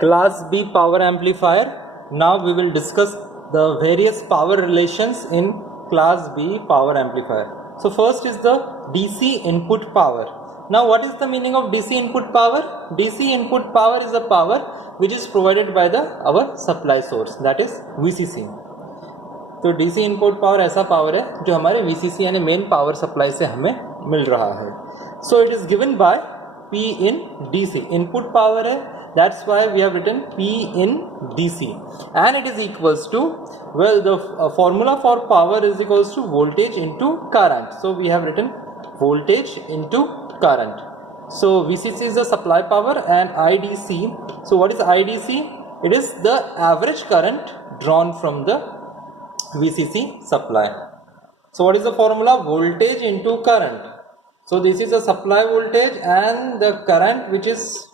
Class B power amplifier. Now we will discuss the various power relations in Class B power amplifier. So first is the DC input power. Now what is the meaning of DC input power? DC input power is the power which is provided by our supply source, that is VCC. तो DC input power ऐसा power है जो हमारे VCC यानी main power supply से हमें मिल रहा है. So it is given by P in DC. Input power है, that's why we have written P in DC, and it is equals to, well, the formula for power is equals to voltage into current. So we have written voltage into current. So VCC is the supply power and IDC. So what is IDC? It is the average current drawn from the VCC supply. So what is the formula? Voltage into current. So this is the supply voltage and the current which is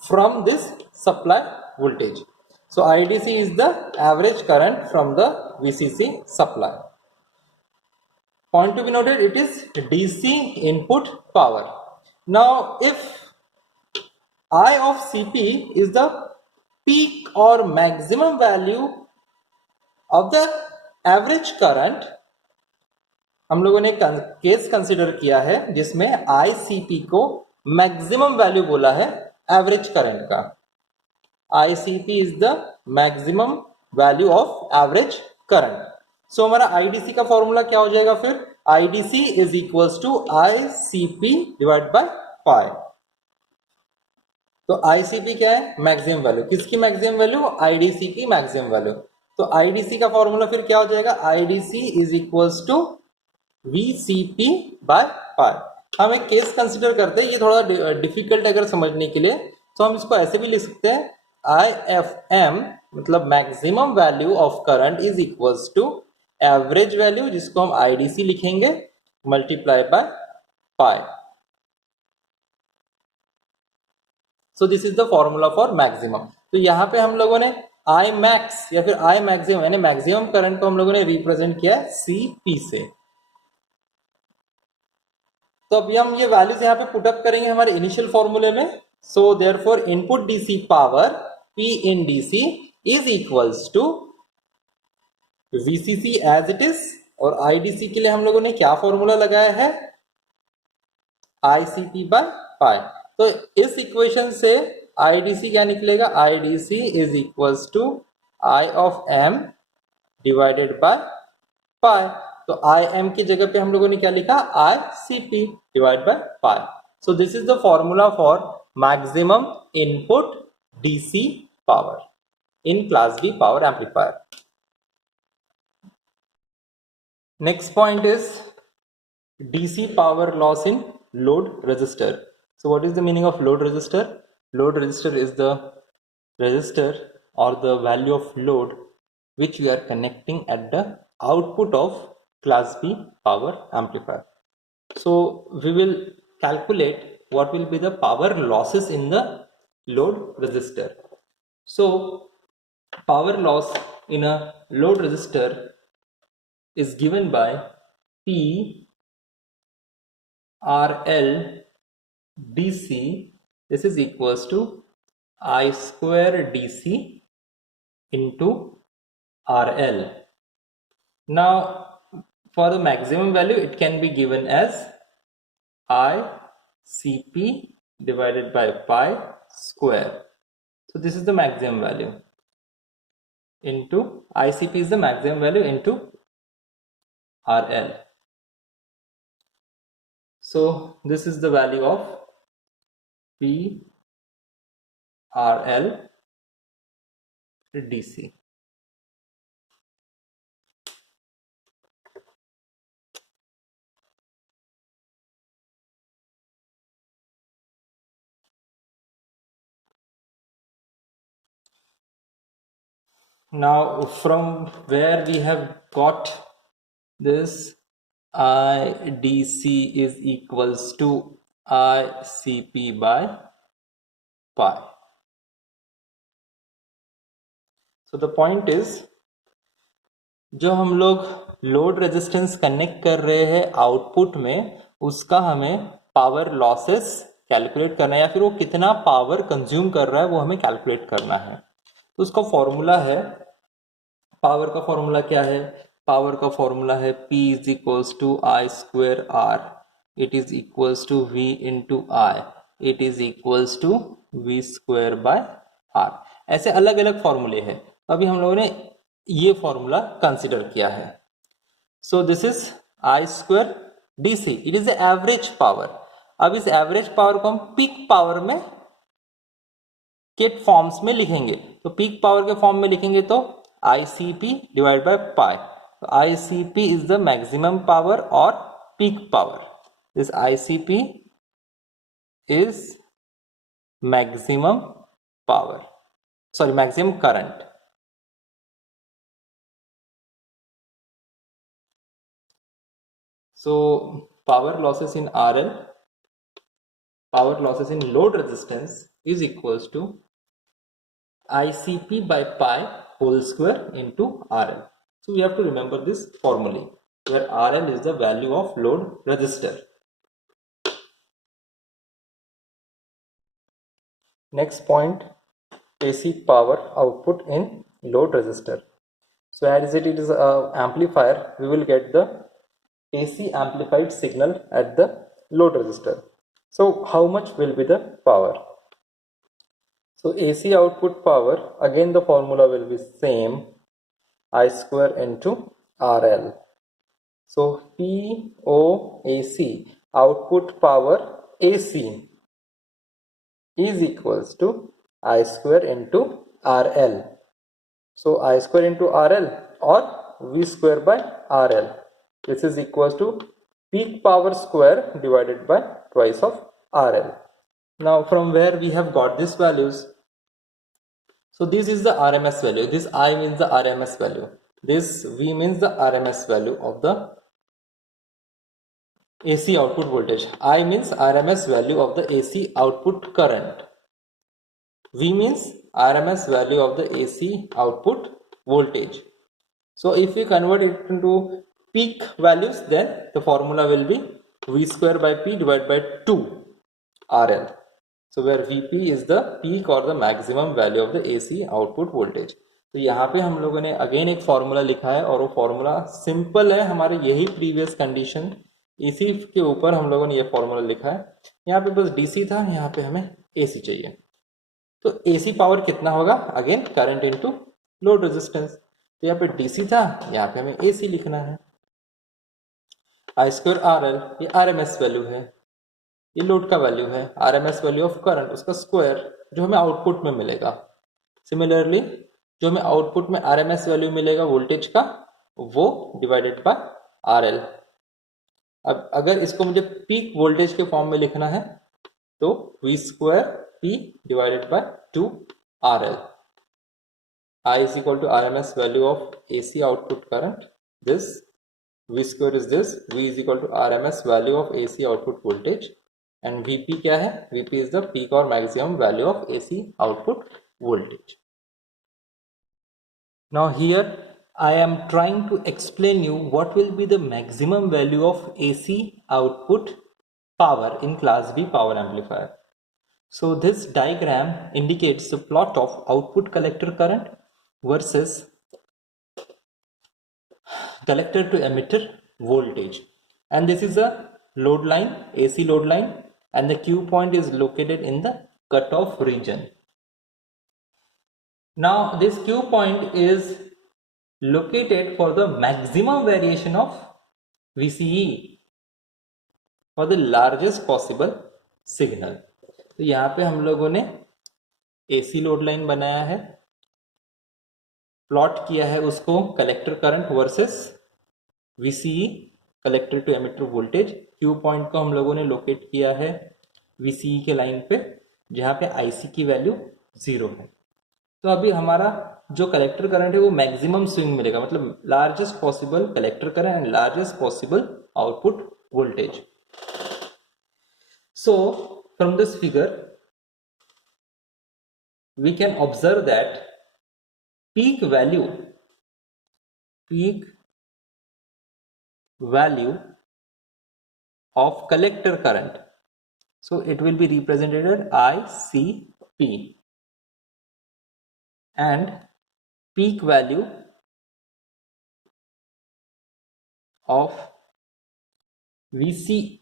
from this supply voltage. So IDC is the average current from the VCC supply. Point to be noted, it is DC input power. Now if I of Cp is the peak or maximum value of the average current, हम लोगों ने case consider किया है जिसमें ICP को maximum value बोला है average current का. ICP is the maximum value of average current. So हमारा IDC का फॉर्मूला क्या हो जाएगा फिर? IDC is equals to ICP divide by pi. तो ICP क्या है? Maximum value. किसकी मैक्सिमम वैल्यू? IDC की मैक्सिमम वैल्यू. तो IDC का फॉर्मूला फिर क्या हो जाएगा? IDC is equals to VCP by pi. हम एक केस कंसिडर करते हैं, ये थोड़ा डिफिकल्ट अगर समझने के लिए, तो हम इसको ऐसे भी लिख सकते हैं IFM मतलब maximum value of current is equals to average value, जिसको हम IDC लिखेंगे, multiply by pi. So this is the formula for maximum. तो यहाँ पे हम लोगों ने I max या फिर I मैक्सिमम यानी मैक्सिमम करंट को हम लोगों ने रिप्रेजेंट किया है CP से. तो अभी हम ये वैल्यूज यहाँ पे पुटअप करेंगे हमारे इनिशियल फॉर्मूले में. So therefore input DC power P in DC is equals to VCC as it is, और IDC के लिए हम लोगों ने क्या फॉर्मूला लगाया है? ICP by pi. तो इस इक्वेशन से IDC क्या निकलेगा? IDC is equals to I of M divided by pi. तो IM की जगह पे हम लोगों ने क्या लिखा? ICP divide by pi. So this is the formula for maximum input DC power in class B power amplifier. Next point is DC power loss in load resistor. So what is the meaning of load resistor? Load resistor is the resistor or the value of load which we are connecting at the output of class B power amplifier. So we will calculate what will be the power losses in the load resistor. So power loss in a load resistor is given by P RL DC. This is equals to I square DC into RL. Now for the maximum value it can be given as ICP divided by pi square. So this is the maximum value into ICP is the maximum value into RL. So this is the value of P RL DC. Now from where we have got this IDC is equals to ICP by pi. So the point is, जो हम लोग load resistance connect कर रहे हैं output में, उसका हमें power losses calculate करना है, या फिर वो कितना पावर कंज्यूम कर रहा है वो हमें कैलकुलेट करना है। तो उसका फॉर्मूला है, पावर का फॉर्मूला क्या है? पावर का फॉर्मूला है P is equals to I square R, it is equals to V into I, it is equals to V square by R. ऐसे अलग अलग फॉर्मूले हैं, अभी हम लोगों ने ये फॉर्मूला कंसिडर किया है। So this is I square D C, it is the average power. अब इस एवरेज पावर को हम पीक पावर में के फॉर्म्स में लिखेंगे, तो पीक पावर के फॉर्म में लिखेंगे तो ICP divide by pi. ICP is the maximum power और peak power, this ICP is maximum power, sorry maximum current. So power losses in RL, power losses in load resistance is equals to ICP by pi whole square into RL. So we have to remember this formula where RL is the value of load resistor. Next point, AC power output in load resistor. So as it is a amplifier, we will get the AC amplified signal at the load resistor. So how much will be the power? So AC output power, again the formula will be same, I square into RL. So POAC, output power AC, is equals to I square into RL. So I square into RL or V square by RL. This is equals to peak power square divided by twice of RL. Now from where we have got these values? So this is the RMS value. This I means the RMS value. This V means the RMS value of the AC output voltage. I means RMS value of the AC output current. V means RMS value of the AC output voltage. So if we convert it into peak values, then the formula will be V square by P divided by 2 RL. So where Vp is the peak or the maximum value of the AC output voltage. तो यहाँ पे हम लोगों ने again एक formula लिखा है और वो फॉर्मूला सिंपल है, हमारे यही प्रीवियस कंडीशन, इसी के ऊपर हम लोगों ने ये फॉर्मूला लिखा है। यहाँ पे बस डीसी था, यहाँ पे हमें एसी चाहिए। तो एसी पावर कितना होगा? Again current into load resistance. तो यहाँ पे डीसी था, यहाँ पे हमें एसी लिखना है। आई स्क्वायर आर एल, ये आरएमएस वैल्यू है, ये लोड का वैल्यू है, आरएमएस वैल्यू ऑफ करंट, उसका स्क्वायर जो हमें आउटपुट में मिलेगा। सिमिलरली जो हमें आउटपुट में आरएमएस वैल्यू मिलेगा वोल्टेज का, वो डिवाइडेड बाय आरएल। अब अगर इसको मुझे पीक वोल्टेज के फॉर्म में लिखना है तो V square P divided by 2 RL. I is equal to RMS value of AC output current. This V square is this. V is equal to RMS value of AC output voltage. And VP क्या है? VP is the peak or maximum value of AC output voltage. Now here I am trying to explain you what will be the maximum value of AC output power in class B power amplifier. So this diagram indicates the plot of output collector current versus collector to emitter voltage, and this is a load line, AC load line, and the Q point is located in the cutoff region. Now this Q point is located for the maximum variation of VCE for the largest possible signal. तो यहाँ पे हम लोगों ने AC load line बनाया है, plot किया है उसको collector current versus VCE collector to emitter voltage. Q point को हम लोगों ने लोकेट किया है VCE के लाइन पे, जहाँ पे IC की वैल्यू 0 है। तो अभी हमारा जो कलेक्टर करंट है वो मैक्सिमम स्विंग मिलेगा, मतलब largest possible collector current and largest possible output voltage. So from this figure we can observe that peak value of collector current So it will be represented as ICP, and peak value of VC,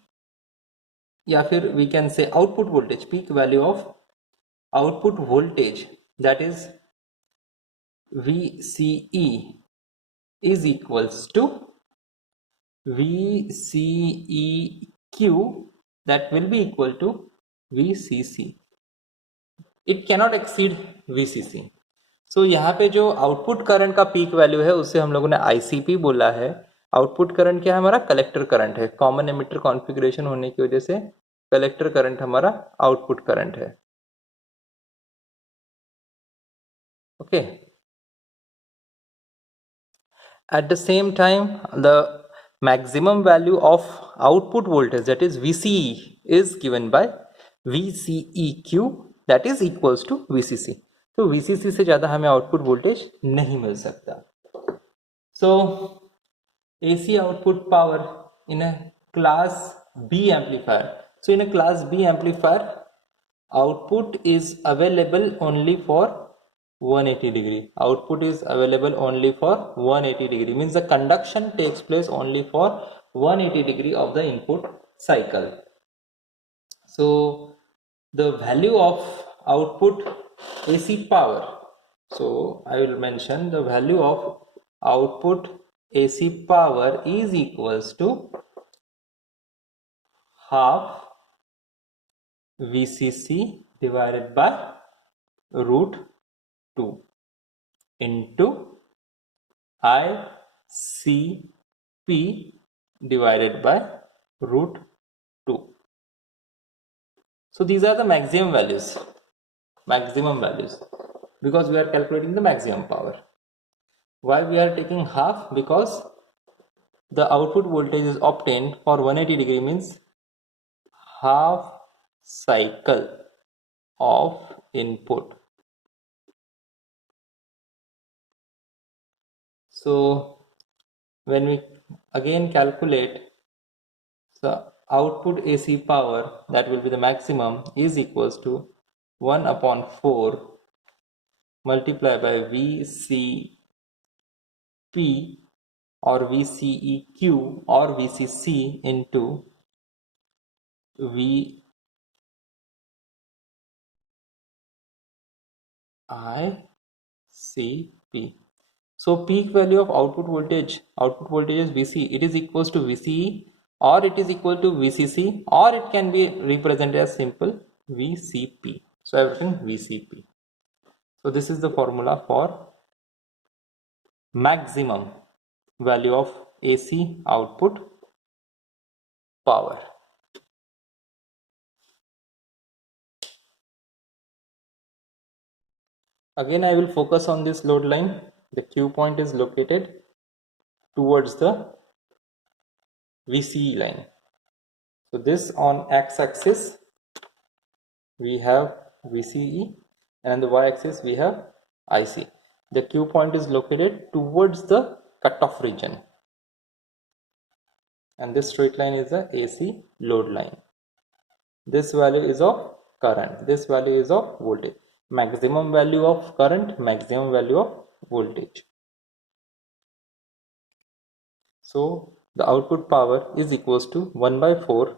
या फिर we can say output voltage, peak value of output voltage, that is VCE, is equals to VCEQ, that will be equal to VCC. It cannot exceed VCC. So यहाँ पे जो output current का peak value है उसे हम लोगों ने ICP बोला है. आउटपुट करंट क्या है हमारा? कलेक्टर करंट है. कॉमन एमिटर कॉन्फ़िगरेशन होने की वजह से कलेक्टर करंट हमारा आउटपुट करंट है. Okay. At the same time, the maximum value of output voltage, that is VCE, is given by VCEQ, that is equals to VCC. तो VCC से ज़्यादा हमें आउटपुट वोल्टेज नहीं मिल सकता. So AC output power in a class B amplifier. So in a class B amplifier, output is available only for 180 degree. Output is available only for 180 degree, means the conduction takes place only for 180 degree of the input cycle. So the value of output AC power, so I will mention the value of output AC power is equals to half VCC divided by root 2 into ICP divided by root 2. So these are the maximum values, because we are calculating the maximum power. Why we are taking half? Because the output voltage is obtained for 180 degree, means half cycle of input. So when we again calculate the output AC power, that will be the maximum, is equals to 1 upon 4 multiplied by VCP or VCEQ or VCC into VICP. So peak value of output voltage is VC. It is equals to VCE, or it is equal to VCC, or it can be represented as simple VCP. So I have written VCP. So this is the formula for maximum value of AC output power. Again, I will focus on this load line. The Q point is located towards the VCE line. So this on x-axis we have VCE, and on the y-axis we have IC. The Q point is located towards the cutoff region, and this straight line is the AC load line. This value is of current, this value is of voltage. Maximum value of current, maximum value of voltage. So the output power is equals to 1 by 4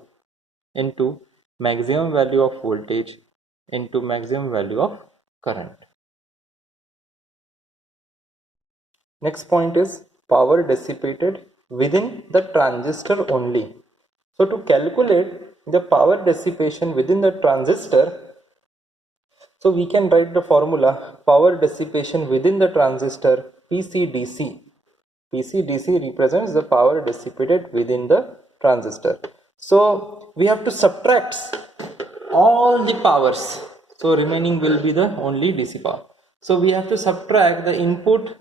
into maximum value of voltage into maximum value of current. Next point is power dissipated within the transistor only. So to calculate the power dissipation within the transistor, so we can write the formula power dissipation within the transistor PCDC. PCDC represents the power dissipated within the transistor. So we have to subtract all the powers, so remaining will be the only DC power. So we have to subtract the input.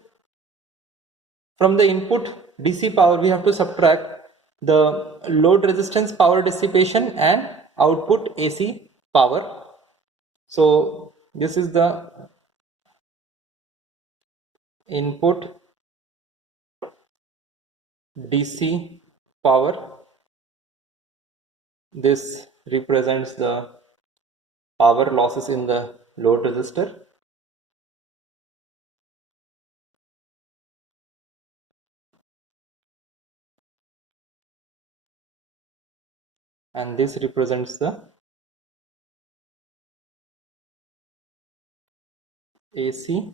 From the input DC power, we have to subtract the load resistance power dissipation and output AC power. So this is the input DC power, this represents the power losses in the load resistor. And this represents the AC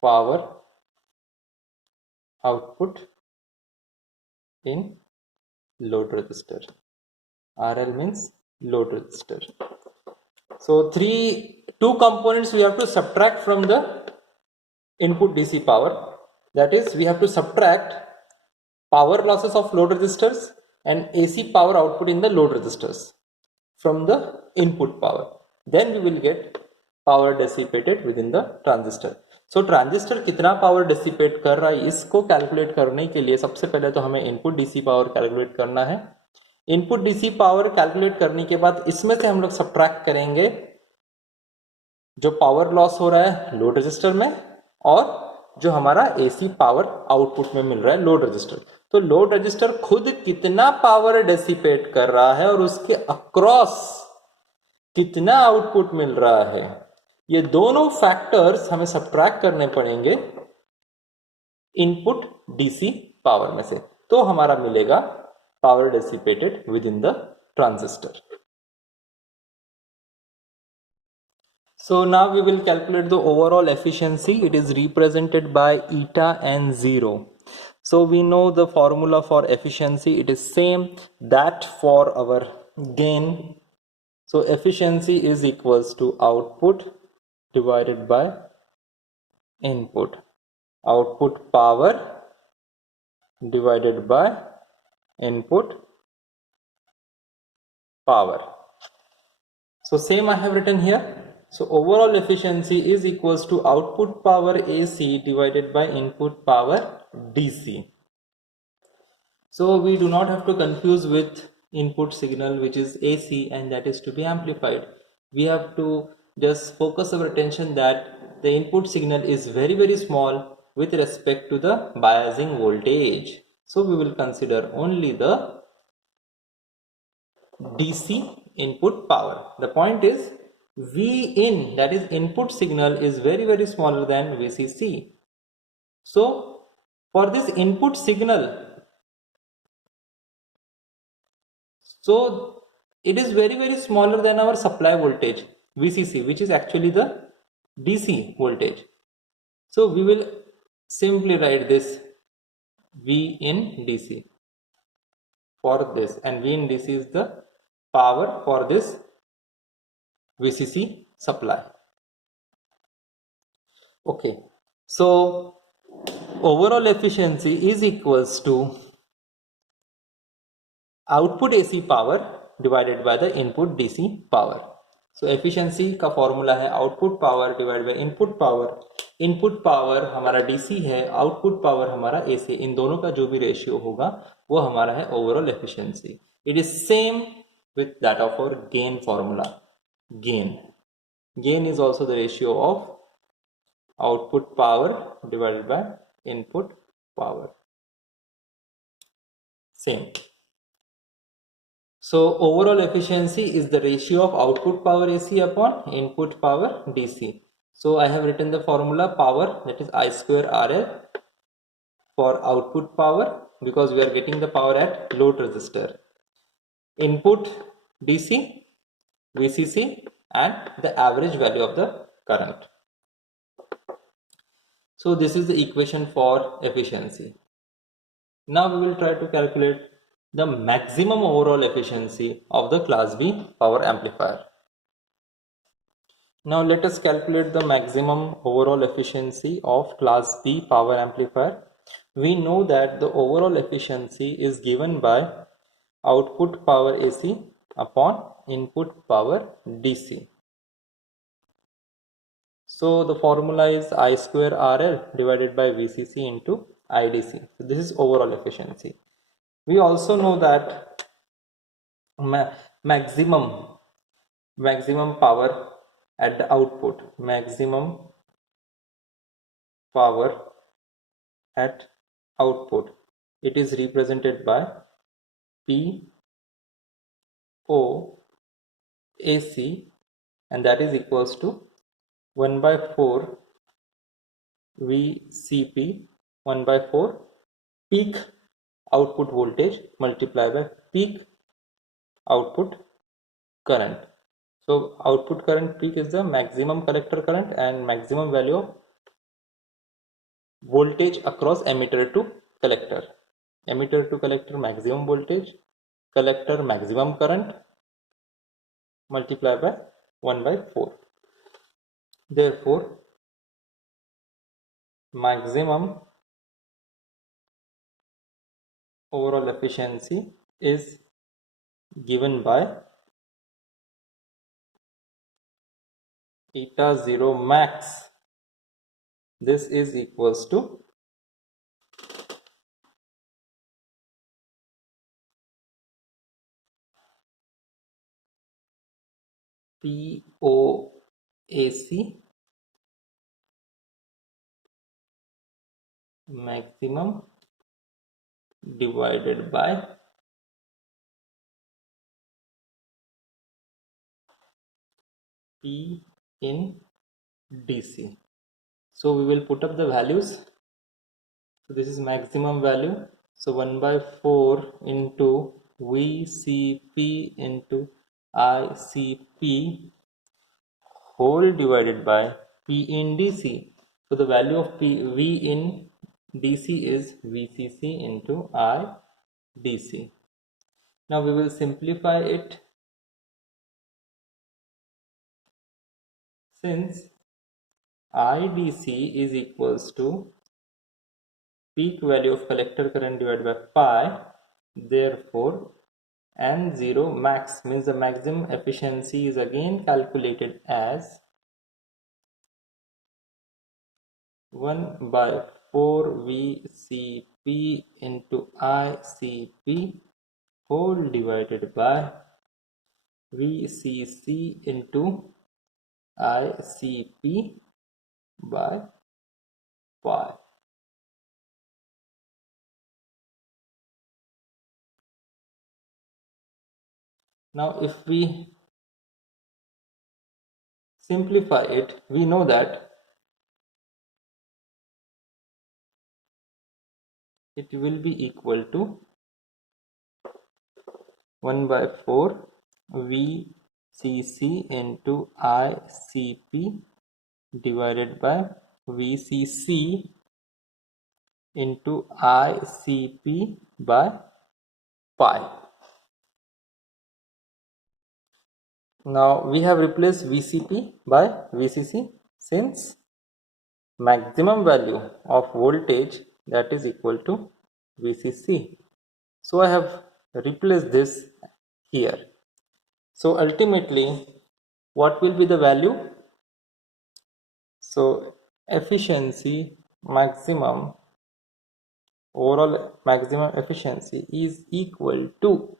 power output in load resistor. RL means load resistor. So two components we have to subtract from the input DC power. That is, we have to subtract power losses of load resistors and AC power output in the load resistors from the input power. Then we will get power dissipated within the transistor. So transistor कितना power dissipate कर रहा है इसको calculate करने के लिए सबसे पहले तो हमें इनपुट डीसी पावर कैलकुलेट करना है. इनपुट डीसी पावर कैलकुलेट करने के बाद इसमें से हम लोग सब्ट्रैक्ट करेंगे जो पावर लॉस हो रहा है लोड रजिस्टर में और जो हमारा एसी पावर आउटपुट में मिल रहा है लोड रजिस्टर. तो लोड रजिस्टर खुद कितना पावर डिसिपेट कर रहा है और उसके अक्रॉस कितना आउटपुट मिल रहा है, ये दोनों फैक्टर्स हमें सब्ट्रैक्ट करने पड़ेंगे इनपुट डीसी पावर में से. तो हमारा मिलेगा power dissipated with in the transistor. So now we will calculate the overall efficiency. It is represented by eta and 0. So we know the formula for efficiency. It is same that for our gain. So efficiency is equals to output divided by input. Output power divided by input power. So same I have written here. So overall efficiency is equals to output power AC divided by input power DC. So we do not have to confuse with input signal which is AC and that is to be amplified. We have to just focus our attention that the input signal is very small with respect to the biasing voltage. So we will consider only the DC input power. The point is V in, that is input signal, is very smaller than VCC. So for this input signal, so it is very smaller than our supply voltage VCC, which is actually the DC voltage. So we will simply write this V in DC for this, and V in DC is the power for this VCC supply. Okay, so overall efficiency is equals to output AC power divided by the input DC power. So efficiency का formula है output power divided by input power. Input power हमारा DC है, output power हमारा AC. इन दोनों का जो भी ratio होगा वो हमारा है overall efficiency. It is same with that of our gain formula. Gain is also the ratio of output power divided by input power. Same. So overall efficiency is the ratio of output power AC upon input power DC. So I have written the formula power, that is I square RL for output power, because we are getting the power at load resistor. Input DC, VCC, and the average value of the current. So this is the equation for efficiency. Now we will try to calculate the maximum overall efficiency of the class B power amplifier. Now let us calculate the maximum overall efficiency of class B power amplifier. We know that the overall efficiency is given by output power AC upon input power DC. So the formula is I square RL divided by VCC into IDC. So this is overall efficiency. We also know that maximum power at the output, maximum power at output, it is represented by P AC, and that is equals to 1 by 4 VCP, 1 by 4 peak output voltage multiplied by peak output current. So output current peak is the maximum collector current and maximum value of voltage across emitter to collector. Emitter to collector maximum voltage, collector maximum current multiplied by 1 by 4. Therefore, maximum overall efficiency is given by eta 0 max. This is equals to POAC maximum divided by P in DC. So we will put up the values. So this is maximum value. So 1 by 4 into VCP into ICP whole divided by P in DC. So the value of V in DC is VCC into IDC. Now we will simplify it. Since IDC is equals to peak value of collector current divided by pi, therefore N0 max means the maximum efficiency is again calculated as 1 by 4 VCP into ICP whole divided by VCC into ICP by pi. Now if we simplify it, we know that it will be equal to 1 by 4 VCC into ICP divided by VCC into ICP by pi. Now we have replaced VCP by VCC since maximum value of voltage that is equal to VCC. So I have replaced this here. So ultimately what will be the value? So efficiency maximum, overall maximum efficiency is equal to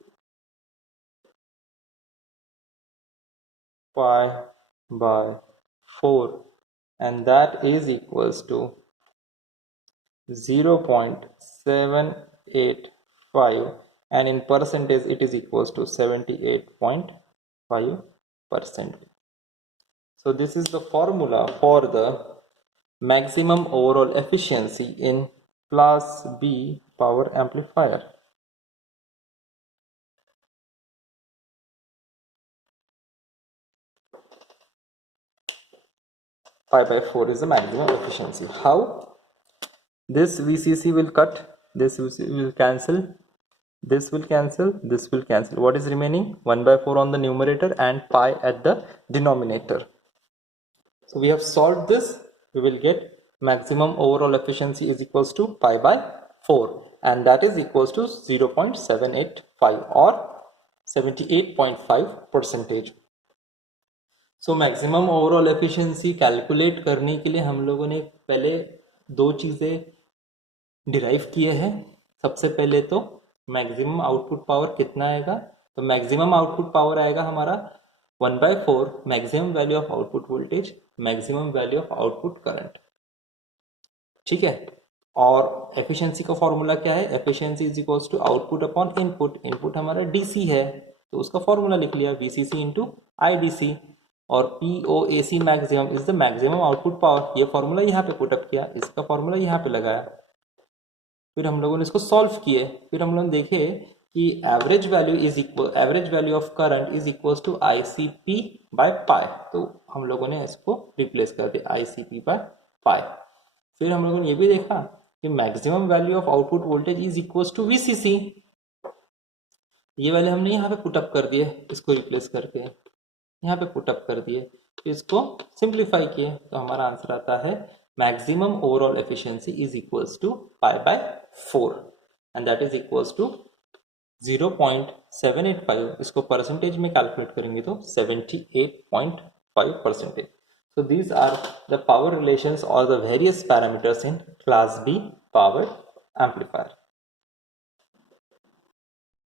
pi by 4, and that is equals to 0.785, and in percentage it is equals to 78.5%. So this is the formula for the maximum overall efficiency in class B power amplifier. Pi by 4 is the maximum efficiency. How? This VCC will cut, this will cancel, this will cancel, this will cancel. What is remaining? 1 by 4 on the numerator and pi at the denominator. So we have solved this. We will get maximum overall efficiency is equals to pi by 4, and that is equals to 0.785 or 78.5%. So maximum overall efficiency calculate करने के लिए हम लोगों ने पहले दो चीज़ें derive किए हैं. सबसे पहले तो मैक्सिमम आउटपुट पावर कितना आएगा, तो मैक्सिमम आउटपुट पावर आएगा हमारा 1/4 maximum value of output voltage maximum value of output current. ठीक है. और एफिशिएंसी का फॉर्मूला क्या है? Efficiency is equals to output upon input. Input हमारा डीसी है, तो उसका फॉर्मूला लिख लिया VCC इंटू IDC, और POAC maximum is the maximum output power, ये फॉर्मूला यहाँ पे पुटअप किया, इसका फॉर्मूला यहाँ पे लगाया। फिर हम लोगों ने इसको सॉल्व किए, फिर हम लोग देखे कि average value of current is equal to ICP by pi, तो हम लोगों ने इसको रिप्लेस कर दिया ICP बाय पाई। फिर हम लोगों ने ये भी देखा कि maximum value of output voltage is equal to VCC, ये वाले हमने यहाँ पे पुटअप कर दिए, इसको रिप्लेस करके यहाँ पे पुटअप कर दिए, फिर इसको सिंप्लीफाई किए, तो हमारा आंसर आता है maximum overall efficiency is equals to pi by 4 and that is equals to 0.785। इसको परसेंटेज में कैलकुलेट करेंगे तो 78.5%। So these are the power relations or the various parameters in class B power amplifier.